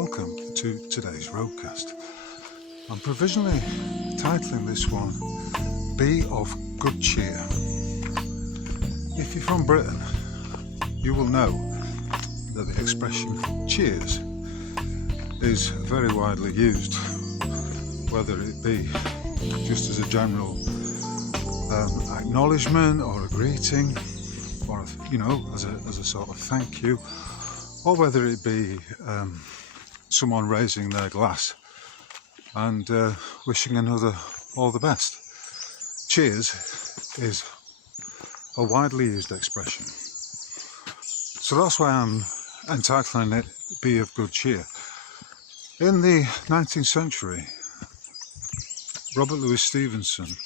welcome to today's roadcast. I'm provisionally titling this one, Be of Good Cheer. If you're from Britain, you will know that the expression cheers is very widely used, whether it be just as a general acknowledgement or a greeting, or as a sort of thank you, or whether it be someone raising their glass and wishing another all the best. Cheers is a widely used expression. So that's why I'm entitling it Be of Good Cheer. In the 19th century, Robert Louis Stevenson,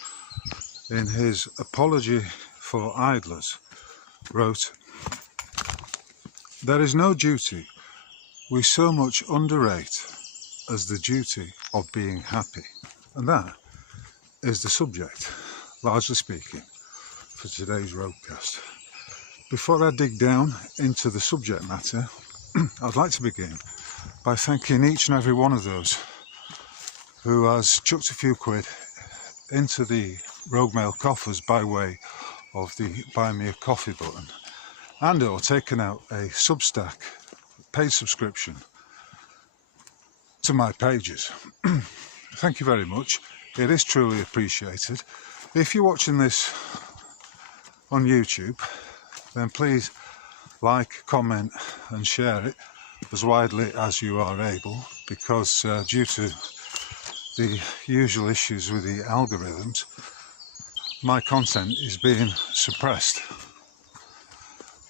in his Apology for Idlers, wrote, "There is no duty we so much underrate as the duty of being happy." And that is the subject, largely speaking, for today's roadcast. Before I dig down into the subject matter, I'd like to begin by thanking each and every one of those who has chucked a few quid into the Rogue coffers by way of the Buy Me a Coffee button, and or taken out a Substack paid subscription to my pages. Thank you very much. It is truly appreciated. If you're watching this on YouTube, then please like, comment and share it as widely as you are able, because due to the usual issues with the algorithms, my content is being suppressed.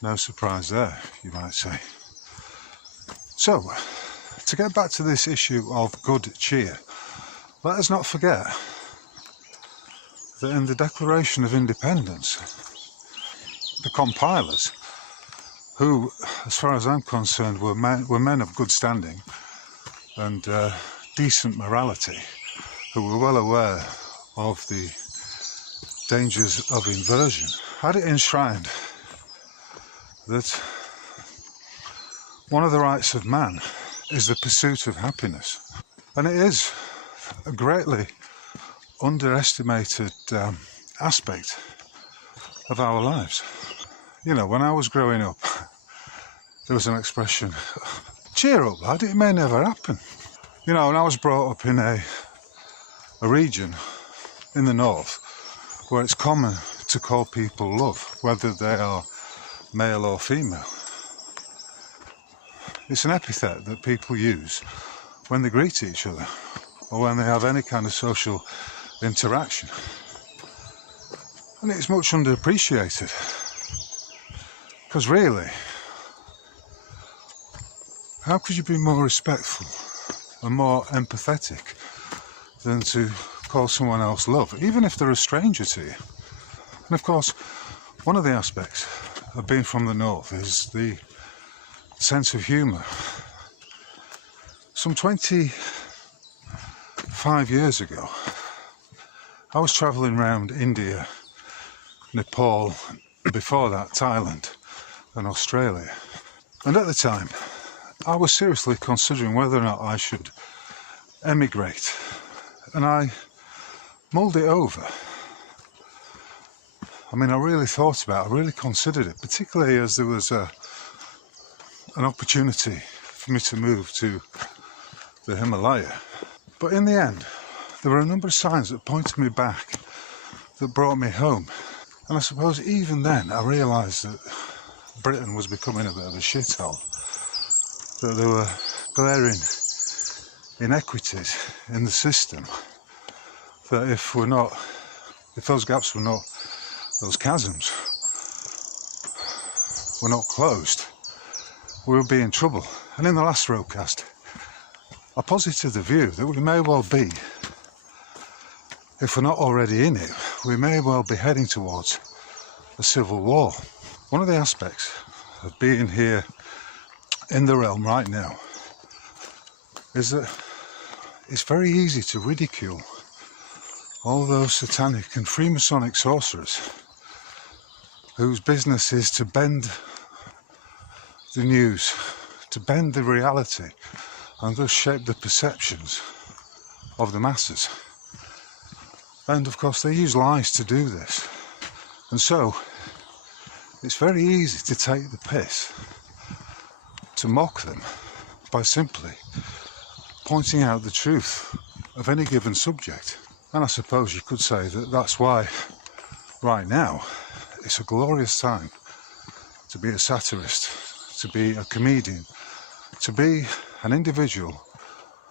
No surprise there, you might say. So, to get back to this issue of good cheer, let us not forget that in the Declaration of Independence, the compilers, who, as far as I'm concerned, were men of good standing and decent morality, who were well aware of the dangers of inversion, had it enshrined that one of the rights of man is the pursuit of happiness. And it is a greatly underestimated aspect of our lives. You know, when I was growing up, there was an expression, "Cheer up, lad, it may never happen." You know, and I was brought up in a region in the north where it's common to call people love, whether they are male or female. It's an epithet that people use when they greet each other or when they have any kind of social interaction. And it's much underappreciated, because really, how could you be more respectful and more empathetic than to call someone else love, even if they're a stranger to you? And of course, one of the aspects of being from the north is the sense of humour. Some 25 years ago, I was travelling around India, Nepal, before that Thailand and Australia. And at the time, I was seriously considering whether or not I should emigrate. And I mulled it over. I mean, I really thought about it, I really considered it, particularly as there was an opportunity for me to move to the Himalaya. But in the end, there were a number of signs that pointed me back, that brought me home. And I suppose even then I realised that Britain was becoming a bit of a shithole, that there were glaring inequities in the system, that if those gaps were not, those chasms were not closed, we would be in trouble. And in the last roadcast, I posited the view that we may well be, if we're not already in it, we may well be heading towards a civil war. One of the aspects of being here in the realm right now is that it's very easy to ridicule all those satanic and Freemasonic sorcerers whose business is to bend the news, to bend the reality and thus shape the perceptions of the masses. And of course they use lies to do this. And so it's very easy to take the piss, to mock them by simply pointing out the truth of any given subject. And I suppose you could say that that's why right now it's a glorious time to be a satirist, to be a comedian, to be an individual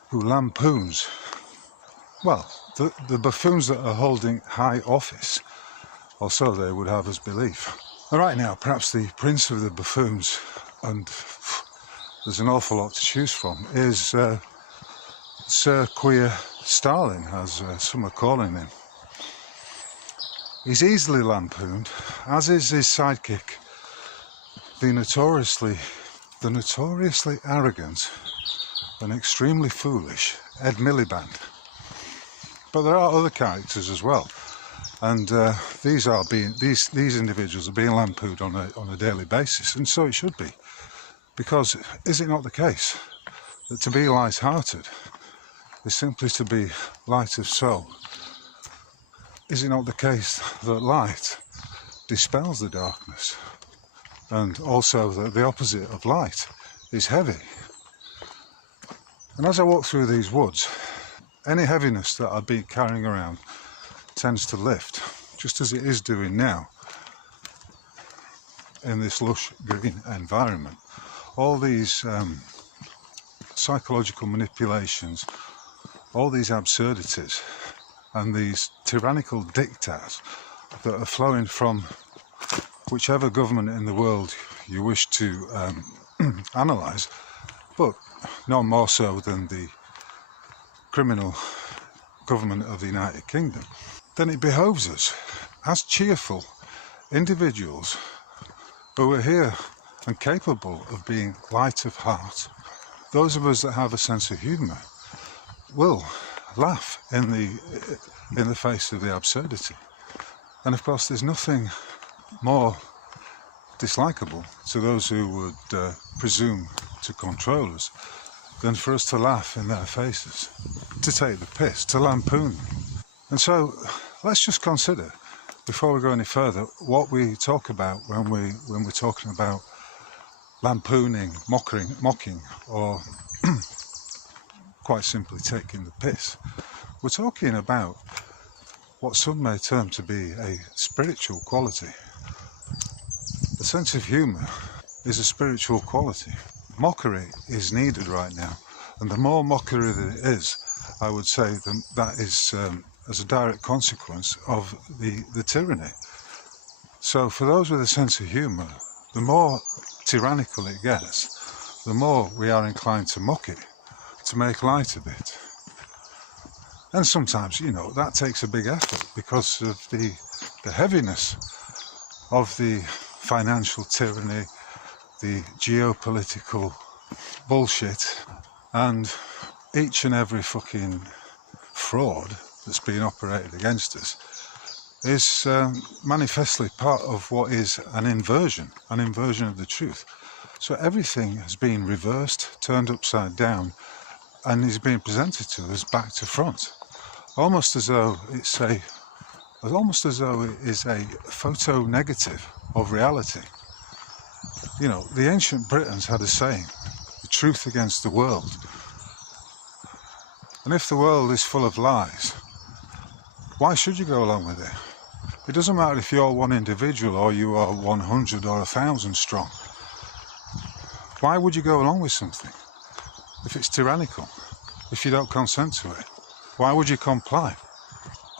who lampoons, well, the buffoons that are holding high office, or so they would have us believe. And right now, perhaps the prince of the buffoons, and there's an awful lot to choose from, is Sir Queer Starling, as some are calling him. He's easily lampooned, as is his sidekick, the notoriously arrogant and extremely foolish Ed Miliband. But there are other characters as well, and these individuals are being lampooned on a daily basis, and so it should be, because is it not the case that to be light-hearted is simply to be light of soul? Is it not the case that light dispels the darkness, and also that the opposite of light is heavy? And as I walk through these woods, any heaviness that I've been carrying around tends to lift, just as it is doing now in this lush green environment. All these psychological manipulations, all these absurdities and these tyrannical diktats that are flowing from whichever government in the world you wish to analyse, but no more so than the criminal government of the United Kingdom, then it behoves us as cheerful individuals who are here and capable of being light of heart. Those of us that have a sense of humour will laugh in the face of the absurdity. And of course there's nothing more dislikable to those who would presume to control us than for us to laugh in their faces, to take the piss, to lampoon them. And so let's just consider, before we go any further, what we talk about when we're talking about lampooning, mocking, or quite simply taking the piss. We're talking about what some may term to be a spiritual quality. The sense of humour is a spiritual quality. Mockery is needed right now, and the more mockery there is, I would say that is as a direct consequence of the tyranny. So for those with a sense of humour, the more tyrannical it gets, the more we are inclined to mock it, to make light of it. And sometimes, that takes a big effort because of the heaviness of the financial tyranny, the geopolitical bullshit, and each and every fucking fraud that's being operated against us is manifestly part of what is an inversion of the truth. So everything has been reversed, turned upside down, and is being presented to us back to front, almost as though it is a photo negative of reality. The ancient Britons had a saying, the truth against the world. And if the world is full of lies, why should you go along with it? It doesn't matter if you're one individual or you are 100 or 1,000 strong. Why would you go along with something if it's tyrannical, if you don't consent to it? Why would you comply?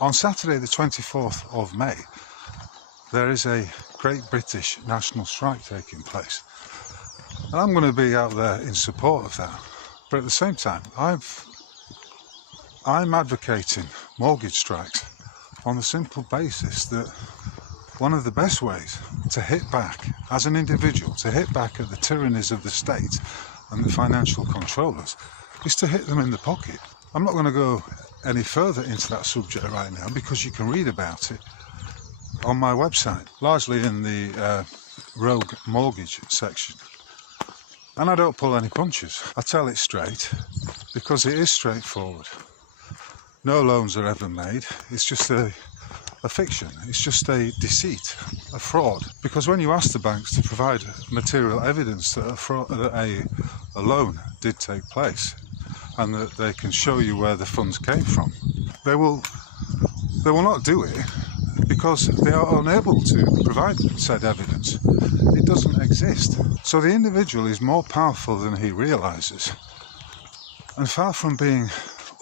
On Saturday the 24th of May, there is a Great British national strike taking place. And I'm going to be out there in support of that. But at the same time, I'm advocating mortgage strikes on the simple basis that one of the best ways to hit back as an individual, to hit back at the tyrannies of the state and the financial controllers, is to hit them in the pocket. I'm not going to go any further into that subject right now because you can read about it on my website, largely in the Rogue Mortgage section. And I don't pull any punches. I tell it straight, because it is straightforward. No loans are ever made. It's just a fiction. It's just a deceit, a fraud. Because when you ask the banks to provide material evidence that a loan did take place, and that they can show you where the funds came from, they will not do it, because they are unable to provide said evidence. It doesn't exist. So the individual is more powerful than he realises, and far from being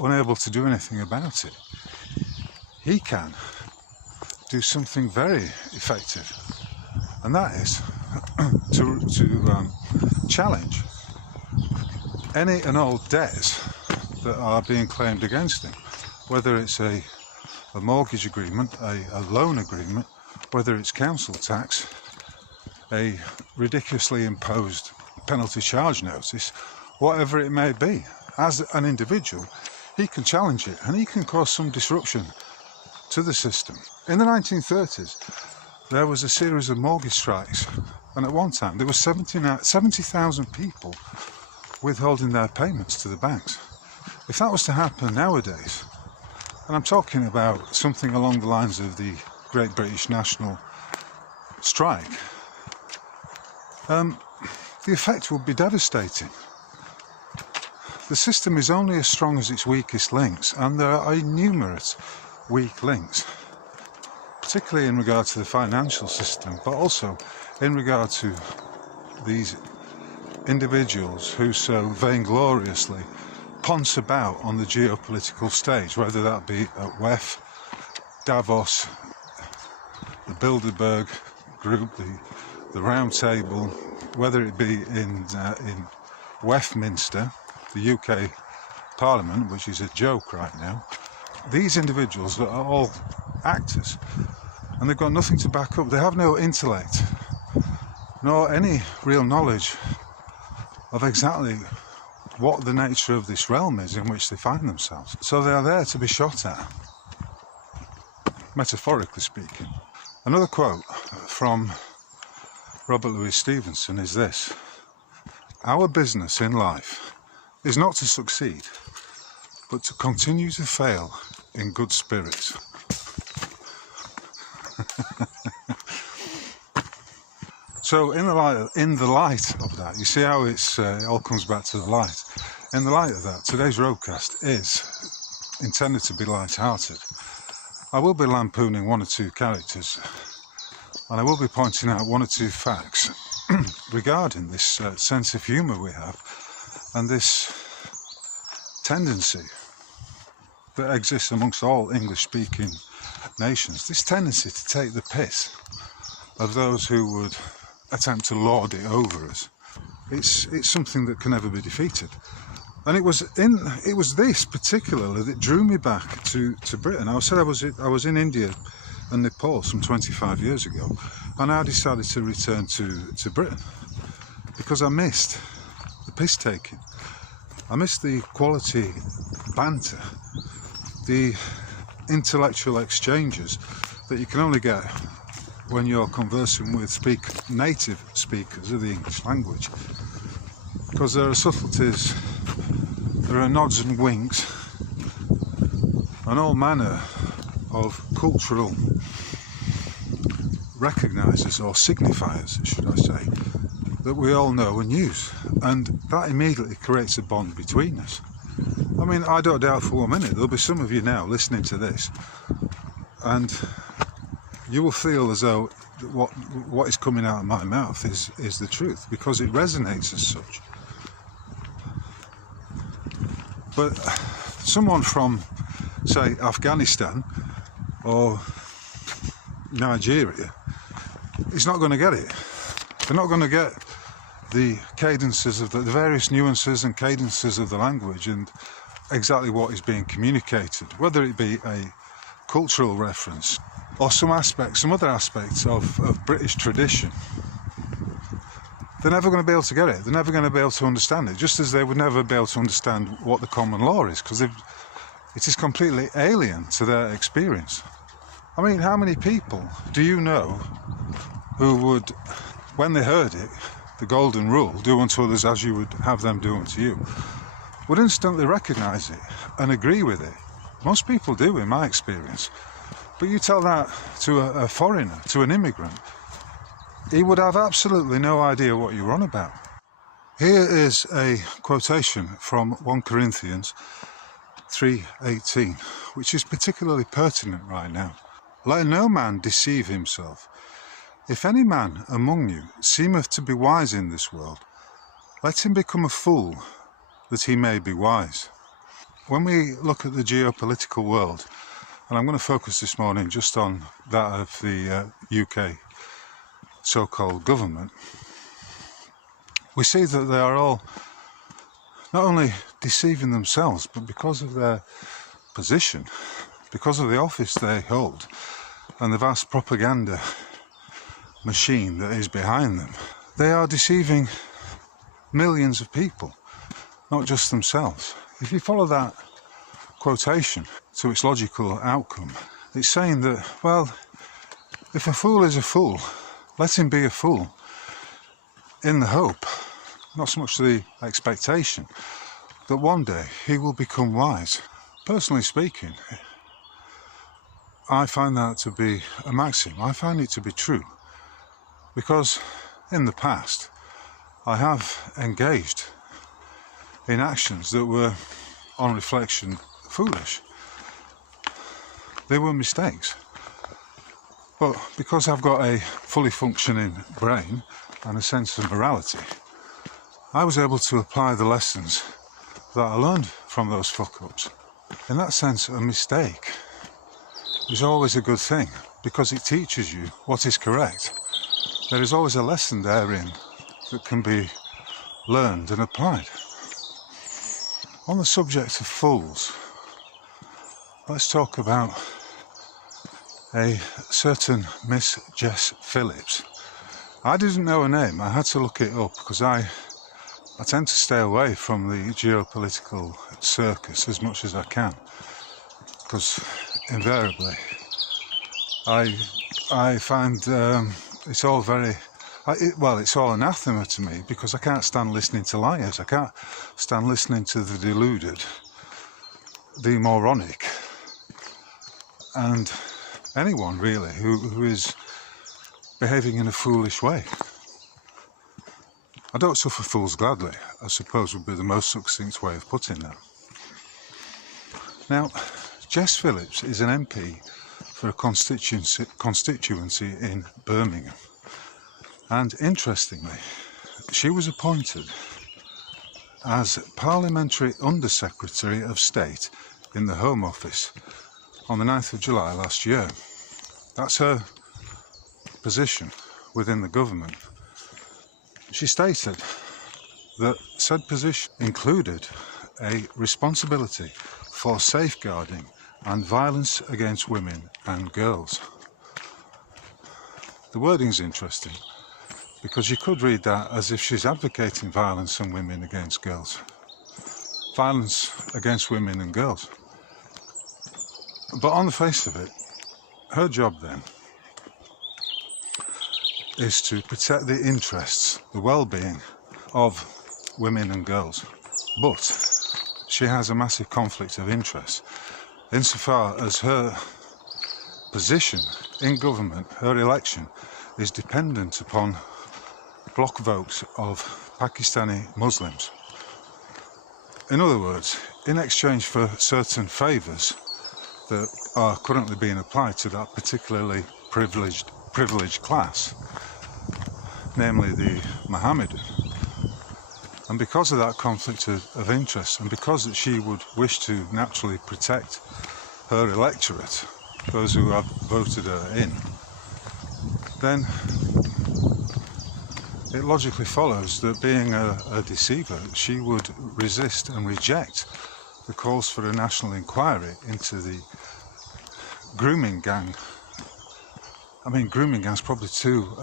unable to do anything about it, he can do something very effective, and that is to challenge any and all debts that are being claimed against him, whether it's a mortgage agreement, a loan agreement, whether it's council tax, a ridiculously imposed penalty charge notice, whatever it may be. As an individual, he can challenge it, and he can cause some disruption to the system. In the 1930s, there was a series of mortgage strikes, and at one time there were 70,000 people withholding their payments to the banks. If that was to happen nowadays, and I'm talking about something along the lines of the Great British National Strike, the effect would be devastating. The system is only as strong as its weakest links, and there are innumerable weak links, particularly in regard to the financial system, but also in regard to these individuals who so vaingloriously ponce about on the geopolitical stage, whether that be at WEF, Davos, the Bilderberg group, the Round Table, whether it be in Westminster, the UK Parliament, which is a joke right now. These individuals are all actors, and they've got nothing to back up. They have no intellect, nor any real knowledge of exactly what the nature of this realm is in which they find themselves. So they are there to be shot at, metaphorically speaking. Another quote from Robert Louis Stevenson is this: "Our business in life is not to succeed, but to continue to fail in good spirits." So in the light of that, you see how it all comes back to the light. In the light of that, today's roadcast is intended to be light-hearted. I will be lampooning one or two characters, and I will be pointing out one or two facts regarding this sense of humour we have, and this tendency that exists amongst all English-speaking nations, this tendency to take the piss of those who would attempt to lord it over us. It's something that can never be defeated. And it was this particularly that drew me back to Britain. I said I was in India and Nepal some 25 years ago, and I decided to return to Britain because I missed the piss taking. I missed the quality banter, the intellectual exchanges that you can only get when you're conversing with native speakers of the English language, because there are subtleties, there are nods and winks, and all manner of cultural recognisers, or signifiers should I say, that we all know and use, and that immediately creates a bond between us. I mean, I don't doubt for 1 minute there'll be some of you now listening to this, and you will feel as though what is coming out of my mouth is the truth, because it resonates as such. But someone from, say, Afghanistan or Nigeria is not going to get it. They're not going to get the cadences of the various nuances and cadences of the language and exactly what is being communicated, whether it be a cultural reference or some other aspects of British tradition. They're never going to be able to get it. They're never going to be able to understand it, just as they would never be able to understand what the common law is, because it is completely alien to their experience. I mean, how many people do you know who would, when they heard it, the golden rule, do unto others as you would have them do unto you, would instantly recognise it and agree with it. Most people do, in my experience. But you tell that to a foreigner, to an immigrant, he would have absolutely no idea what you're on about. Here is a quotation from 1 Corinthians 3:18, which is particularly pertinent right now. Let no man deceive himself. If any man among you seemeth to be wise in this world, let him become a fool, that he may be wise. When we look at the geopolitical world, and I'm going to focus this morning just on that of the UK so-called government, we see that they are all not only deceiving themselves, but because of their position, because of the office they hold, and the vast propaganda machine that is behind them, they are deceiving millions of people, not just themselves. If you follow that quotation to its logical outcome, it's saying that, well, if a fool is a fool, let him be a fool in the hope, not so much the expectation, that one day he will become wise. Personally speaking, I find that to be a maxim. I find it to be true, because in the past I have engaged in actions that were, on reflection, foolish. They were mistakes. But because I've got a fully functioning brain and a sense of morality, I was able to apply the lessons that I learned from those fuck-ups. In that sense, a mistake is always a good thing, because it teaches you what is correct. There is always a lesson therein that can be learned and applied. On the subject of fools, let's talk about a certain Miss Jess Phillips. I didn't know her name. I had to look it up because I tend to stay away from the geopolitical circus as much as I can, because invariably I find it's all very it's all anathema to me, because I can't stand listening to liars. I can't stand listening to the deluded, the moronic, and anyone really who is behaving in a foolish way. I don't suffer fools gladly, I suppose would be the most succinct way of putting that. Now, Jess Phillips is an MP for a constituency in Birmingham, and interestingly, she was appointed as Parliamentary Under-Secretary of State in the Home Office on the 9th of July last year. That's her position within the government. She stated that said position included a responsibility for safeguarding and violence against women and girls. The wording's interesting, because you could read that as if she's advocating violence on women against girls. Violence against women and girls. But on the face of it, her job then is to protect the interests, the well-being of women and girls. But she has a massive conflict of interest insofar as her position in government, her election, is dependent upon block votes of Pakistani Muslims. In other words, in exchange for certain favours that are currently being applied to that particularly privileged class, namely the Mohammedan. And because of that conflict of interest, and because that she would wish to naturally protect her electorate, those who have voted her in, then it logically follows that, being a deceiver, she would resist and reject the calls for a national inquiry into the grooming gang. I mean, grooming gang's probably too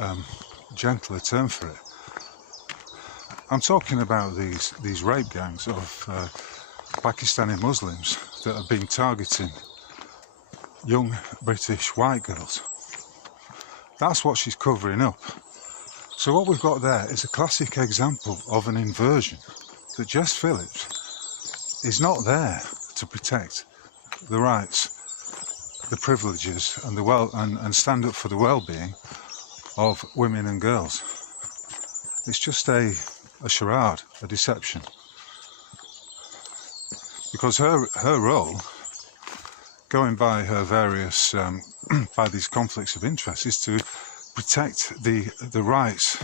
gentle a term for it. I'm talking about these rape gangs of Pakistani Muslims that have been targeting young British white girls. That's what she's covering up. So what we've got there is a classic example of an inversion, that Jess Phillips is not there to protect the rights, the privileges and and stand up for the well-being of women and girls. It's just a charade, a deception. Because her role, going by her various, by these conflicts of interest, is to protect the rights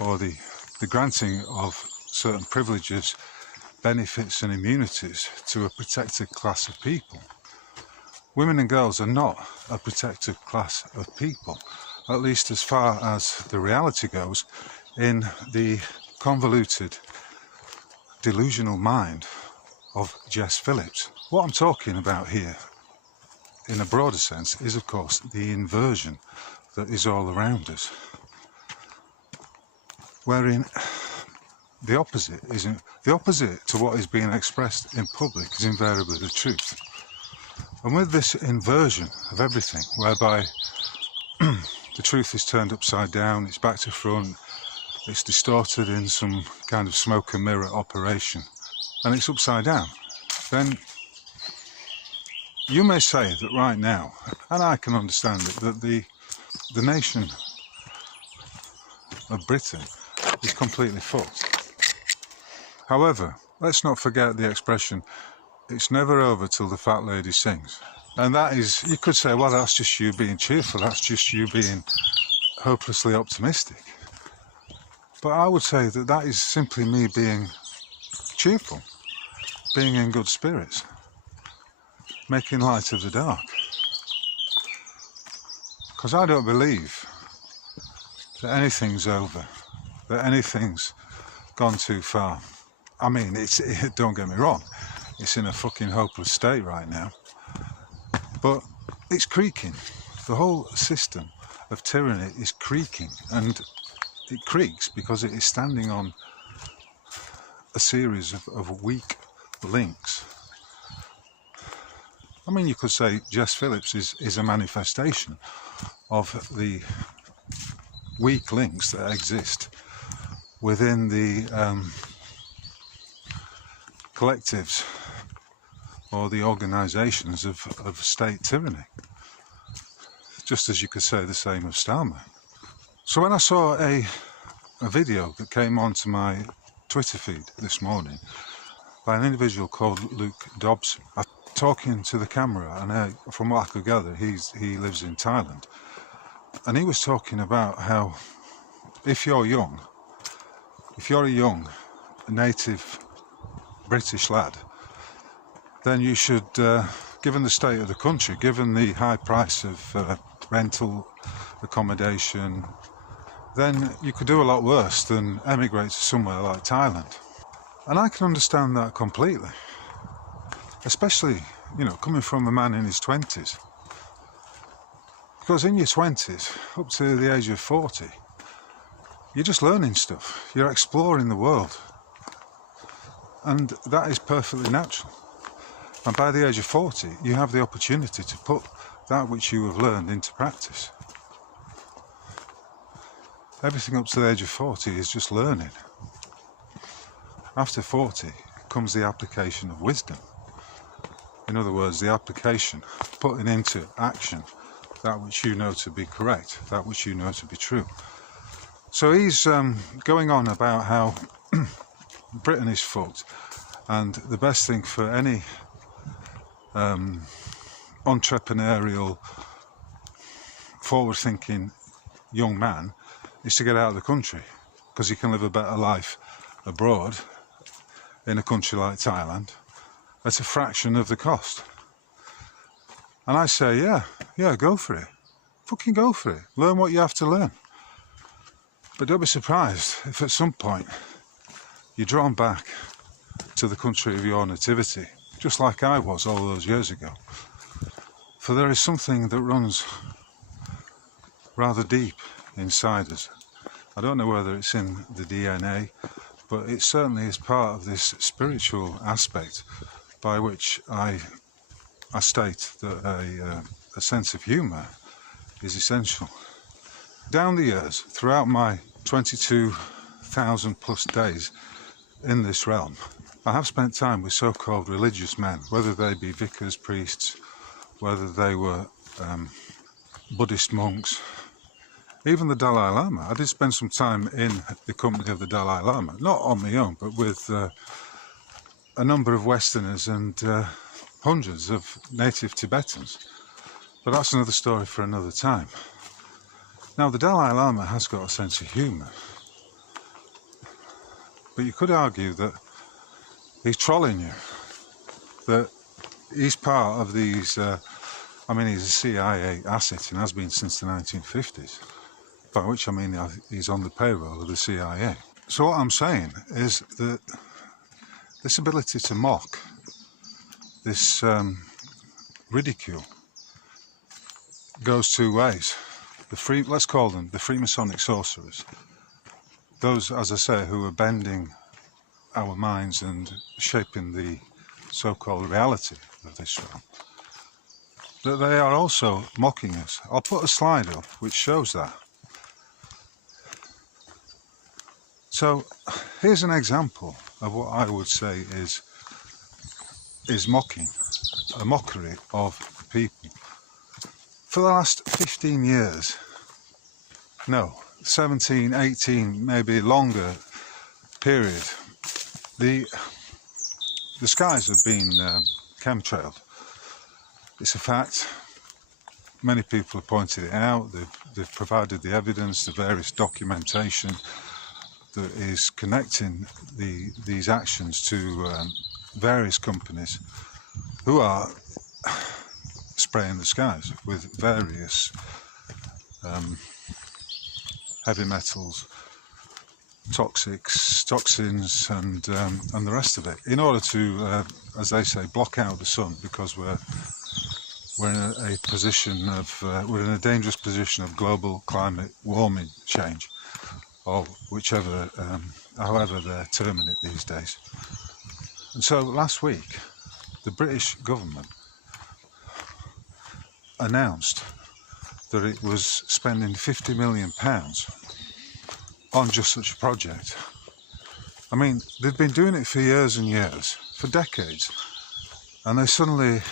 or the granting of certain privileges, benefits and immunities to a protected class of people. Women and girls are not a protected class of people, at least as far as the reality goes in the convoluted, delusional mind of Jess Phillips. What I'm talking about here, in a broader sense, is of course the inversion that is all around us, wherein the opposite to what is being expressed in public is invariably the truth. And with this inversion of everything, whereby the truth is turned upside down, it's back to front, it's distorted in some kind of smoke and mirror operation, and it's upside down, then you may say that right now, and I can understand it, that the nation of Britain is completely fucked. However, let's not forget the expression, it's never over till the fat lady sings. And that is, you could say, well, that's just you being cheerful, that's just you being hopelessly optimistic. But I would say that that is simply me being cheerful, being in good spirits, making light of the dark. Because I don't believe that anything's over, that anything's gone too far. I mean, don't get me wrong, it's in a fucking hopeless state right now, but it's creaking. The whole system of tyranny is creaking, and it creaks because it is standing on a series of weak links. I mean, you could say Jess Phillips is a manifestation of the weak links that exist within the collectives or the organisations of state tyranny, just as you could say the same of Starmer. So when I saw a video that came onto my Twitter feed this morning by an individual called Luke Dobson, talking to the camera, and from what I could gather, he lives in Thailand, and he was talking about how if you're a young native British lad, then you should, given the state of the country, given the high price of rental accommodation, then you could do a lot worse than emigrate to somewhere like Thailand. And I can understand that completely, especially, coming from a man in his 20s. Because in your 20s, up to the age of 40, you're just learning stuff, you're exploring the world, and that is perfectly natural. And by the age of 40, you have the opportunity to put that which you have learned into practice. Everything up to the age of 40 is just learning. After 40 comes the application of wisdom. In other words, the application, putting into action that which you know to be correct, that which you know to be true. So he's going on about how Britain is fucked, and the best thing for any entrepreneurial, forward-thinking young man is to get out of the country, because he can live a better life abroad in a country like Thailand at a fraction of the cost. And I say, yeah, go for it. Fucking go for it. Learn what you have to learn. But don't be surprised if at some point you're drawn back to the country of your nativity, just like I was all those years ago. For there is something that runs rather deep inside us. I don't know whether it's in the DNA, but it certainly is part of this spiritual aspect by which I state that a sense of humour is essential. Down the years, throughout my 22,000 plus days in this realm, I have spent time with so-called religious men, whether they be vicars, priests, whether they were Buddhist monks, even the Dalai Lama. I did spend some time in the company of the Dalai Lama, not on my own, but with a number of Westerners and hundreds of native Tibetans. But that's another story for another time. Now, the Dalai Lama has got a sense of humour, but you could argue that he's trolling you, that he's part of these, I mean, he's a CIA asset and has been since the 1950s, by which I mean he's on the payroll of the CIA. So what I'm saying is that this ability to mock, this ridicule, goes two ways. Let's call them the Freemasonic sorcerers. Those, as I say, who are bending our minds and shaping the so-called reality of this realm. That they are also mocking us. I'll put a slide up which shows that. So here's an example of what I would say is mocking, a mockery of people. For the last 15 years, no, 17, 18, maybe longer period, the skies have been chemtrailed. It's a fact. Many people have pointed it out. They've provided the evidence, the various documentation that is connecting these actions to various companies who are spraying the skies with various heavy metals, toxins, and the rest of it, in order to, as they say, block out the sun, because we're in a position of we're in a dangerous position of global climate warming change, or whichever, however they're terming it these days. And so last week, the British government announced that it was spending £50 million on just such a project. I mean, they've been doing it for years and years, for decades, and they suddenly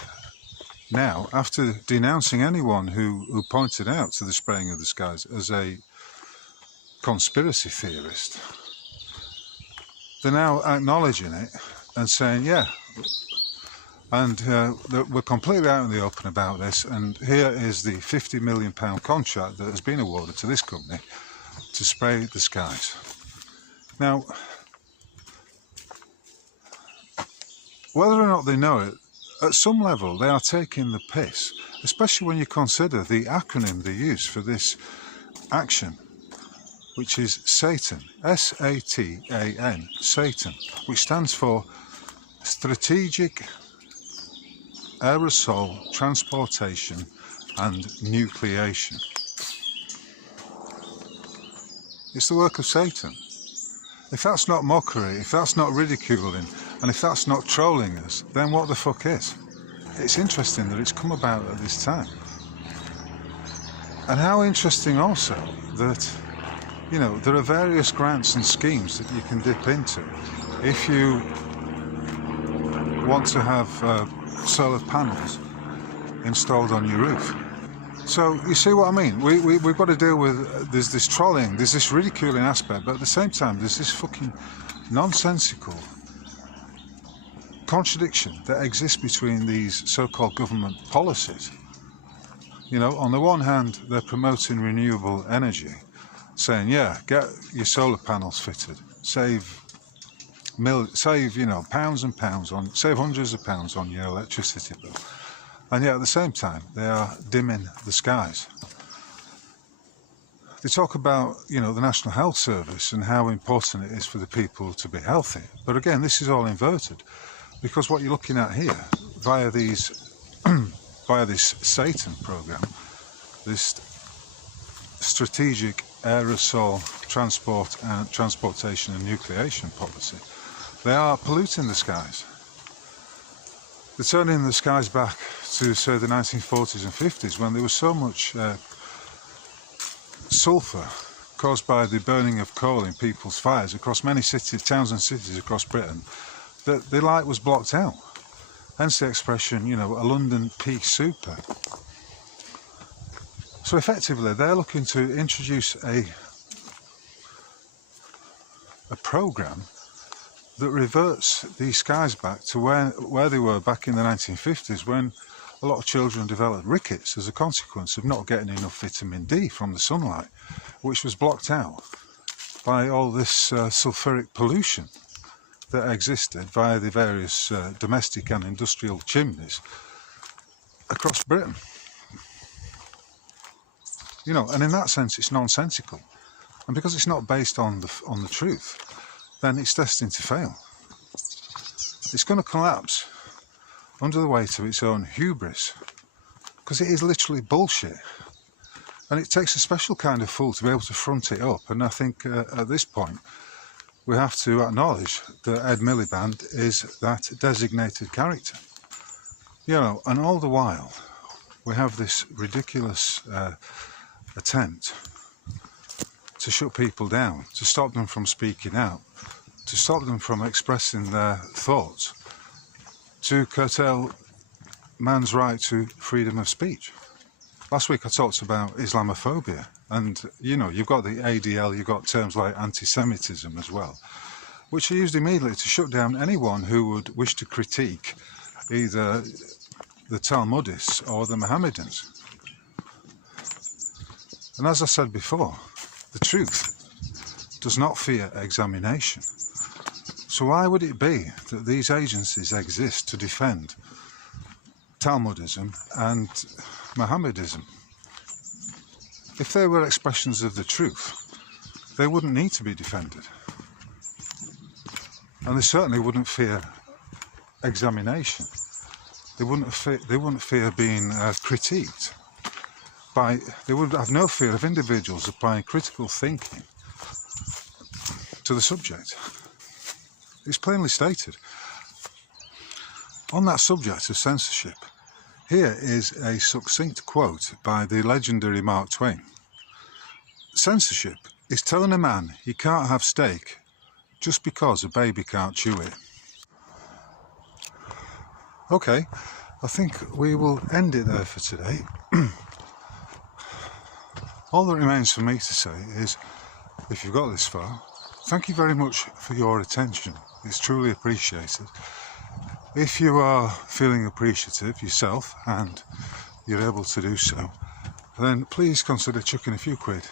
now, after denouncing anyone who pointed out to the spraying of the skies as a conspiracy theorist, they're now acknowledging it and saying, yeah, and we're completely out in the open about this, and here is the £50 million contract that has been awarded to this company to spray the skies. Now, whether or not they know it, at some level they are taking the piss, especially when you consider the acronym they use for this action, which is SATAN, S-A-T-A-N, Satan, which stands for Strategic Aerosol Transportation and Nucleation. It's the work of Satan. If that's not mockery, if that's not ridiculing, and if that's not trolling us, then what the fuck is? It's interesting that it's come about at this time. And how interesting also that, you know, there are various grants and schemes that you can dip into if you want to have solar panels installed on your roof. So you see what I mean? We've got to deal with, there's this trolling, there's this ridiculing aspect, but at the same time there's this fucking nonsensical contradiction that exists between these so-called government policies. You know, on the one hand they're promoting renewable energy, saying, yeah, get your solar panels fitted, save you know, pounds and pounds on, save hundreds of pounds on your electricity bill. And yet at the same time, they are dimming the skies. They talk about, you know, the National Health Service and how important it is for the people to be healthy. But again, this is all inverted, because what you're looking at here, via these, via this Satan program, this Strategic Aerosol Transportation and Nucleation policy, they are polluting the skies. They're turning the skies back to, say, the 1940s and 50s, when there was so much sulphur caused by the burning of coal in people's fires across many cities, towns and cities across Britain, that the light was blocked out. Hence the expression, you know, a London pea super. So effectively, they're looking to introduce a program that reverts these skies back to where they were back in the 1950s, when a lot of children developed rickets as a consequence of not getting enough vitamin D from the sunlight, which was blocked out by all this sulfuric pollution that existed via the various domestic and industrial chimneys across Britain. You know, and in that sense it's nonsensical. And because it's not based on the truth, then it's destined to fail. It's going to collapse under the weight of its own hubris, because it is literally bullshit. And it takes a special kind of fool to be able to front it up. And I think at this point we have to acknowledge that Ed Miliband is that designated character. You know, and all the while we have this ridiculous attempt to shut people down, to stop them from speaking out, to stop them from expressing their thoughts, to curtail man's right to freedom of speech. Last week I talked about Islamophobia, and you know, you've got the ADL, you've got terms like anti-Semitism as well, which are used immediately to shut down anyone who would wish to critique either the Talmudists or the Mohammedans. And as I said before, the truth does not fear examination. So why would it be that these agencies exist to defend Talmudism and Mohammedism? If they were expressions of the truth, they wouldn't need to be defended. And they certainly wouldn't fear examination. They wouldn't fear being critiqued. They would have no fear of individuals applying critical thinking to the subject. It's plainly stated. On that subject of censorship, here is a succinct quote by the legendary Mark Twain. Censorship is telling a man he can't have steak just because a baby can't chew it. Okay, I think we will end it there for today. All that remains for me to say is, if you've got this far, thank you very much for your attention. It's truly appreciated. If you are feeling appreciative yourself, and you're able to do so, then please consider chucking a few quid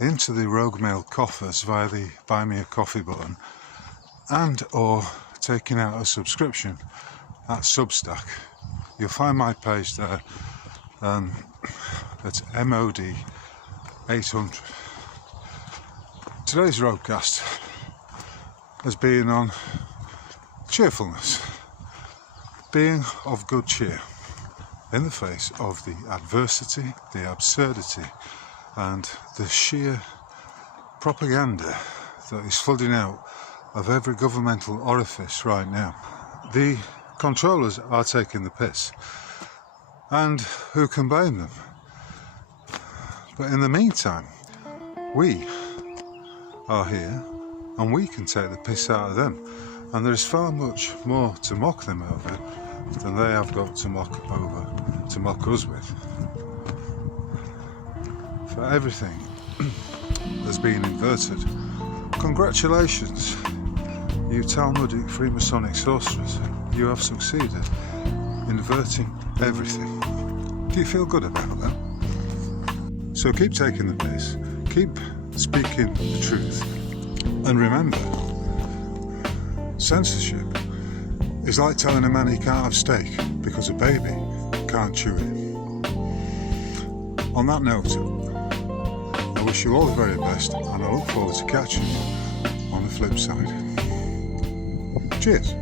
into the Rogue Mail coffers via the Buy Me a Coffee button, and or taking out a subscription at Substack. You'll find my page there at MOD 800. Today's roadcast has been on cheerfulness, being of good cheer in the face of the adversity, the absurdity and the sheer propaganda that is flooding out of every governmental orifice right now. The controllers are taking the piss, and who can blame them? But in the meantime, we are here and we can take the piss out of them, and there is far much more to mock them over than they have got to mock us with. For everything that's been inverted, congratulations, you Talmudic Freemasonic sorcerers. You have succeeded, inverting everything. Do you feel good about that? So keep taking the piss, keep speaking the truth, and remember, censorship is like telling a man he can't have steak because a baby can't chew it. On that note, I wish you all the very best, and I look forward to catching you on the flip side. Cheers.